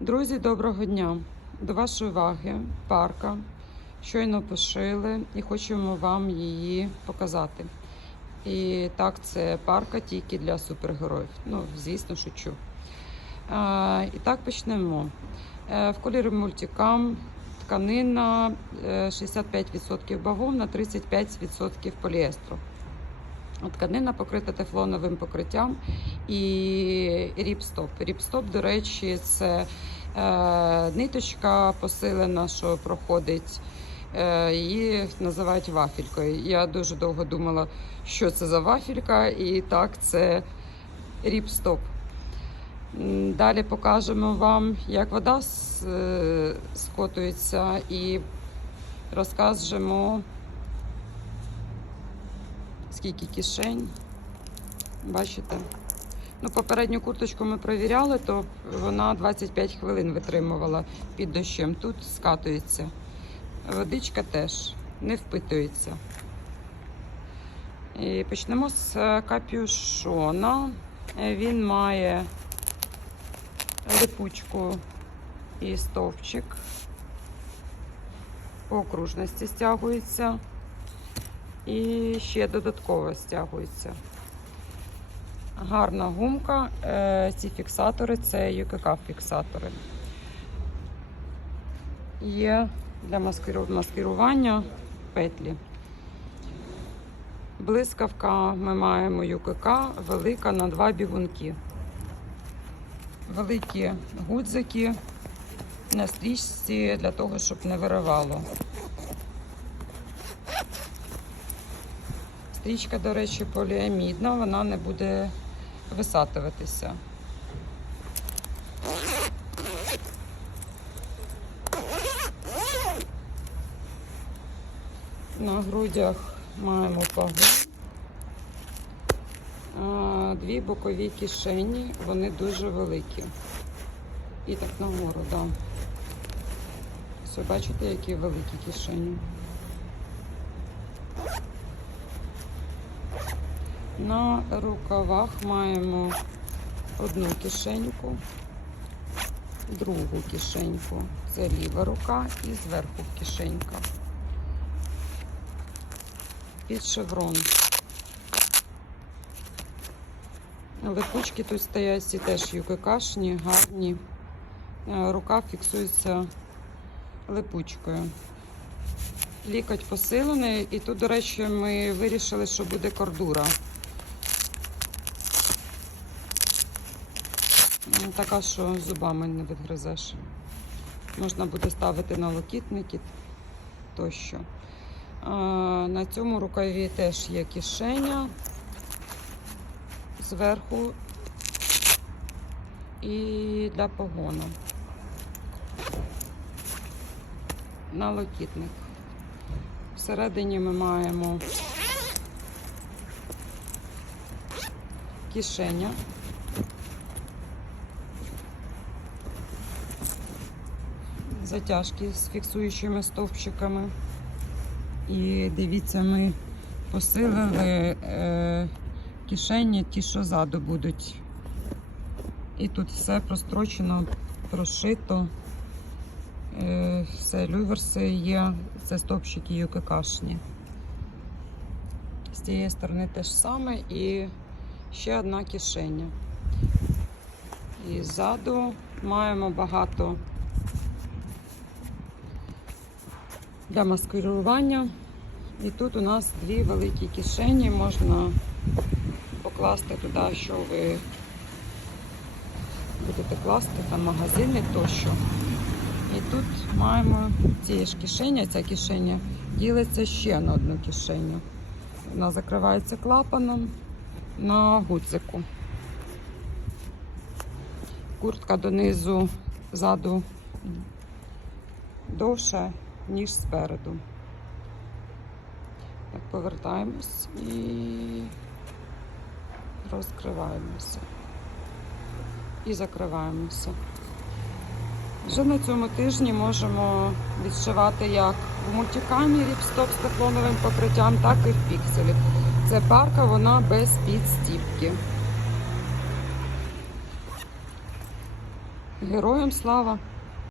Друзі, доброго дня! До вашої уваги парка. Щойно пошили і хочемо вам її показати. І так, це парка тільки для супергероїв. Ну, звісно, шучу. А, і так почнемо. Е, В кольорі мультикам тканина е, 65% бавовна, 35% поліестру. Тканина покрита тефлоновим покриттям і ріпстоп. Ріпстоп, до речі, це е, ниточка посилена, що проходить. Е, її називають вафелькою. Я дуже довго думала, що це за вафелька, і так, це ріпстоп. Далі покажемо вам, як вода е, скотується, і розкажемо, скільки кишень. Бачите? Ну, попередню курточку ми перевіряли, то вона 25 хвилин витримувала під дощем. Тут скатується. Водичка теж не впитується. І почнемо з е, капюшона. Е, Він має липучку і стовпчик. По окружності стягується. І ще додатково стягується. Гарна гумка. Е, Ці фіксатори це ЮКК-фіксатори. Є для маскирування петлі. Блискавка ми маємо ЮКК, велика на два бігунки. Великі гудзики на стрічці для того, щоб не виривало. Стрічка, до речі, поліамідна, вона не буде висатуватися. На грудях маємо пагон. Дві бокові кишені, вони дуже великі. І так нагору, так. Да. Все, бачите, які великі кишені. На рукавах маємо одну кишеньку, другу кишеньку. Це ліва рука і зверху кишенька. Під шеврон. Липучки тут стоять всі теж юкикашні, гарні. Е, Рука фіксується липучкою. Лікоть посилений, і тут, до речі, ми вирішили, що буде кордура. М, Така, що зубами не відгризеш. Можна буде ставити на локітники тощо. А, на цьому рукаві теж є кишеня зверху і для погону. На локітник. Всередині ми маємо кишеня. Затяжки з фіксуючими стовпчиками. І дивіться, ми посилили е, кишені, ті, що ззаду будуть. І тут все прострочено, прошито. Е, все, люверси є, це стовпчики юкикашні. З цієї сторони те ж саме і ще одна кишеня. І ззаду маємо багато для маскирування. І тут у нас дві великі кишені, можна покласти туди, що ви будете класти, там магазини тощо. І тут маємо ці ж кишені, ця кишеня ділиться ще на одну кишеню. Вона закривається клапаном на гудзику. Куртка донизу ззаду довша, ніж спереду. Так, повертаємось і розкриваємося. І закриваємося. Вже на цьому тижні можемо відшивати як в мультикамі ріпстоп з тефлоновим покриттям, так і в пікселі. Це парка, вона без підстіпки. Героям слава!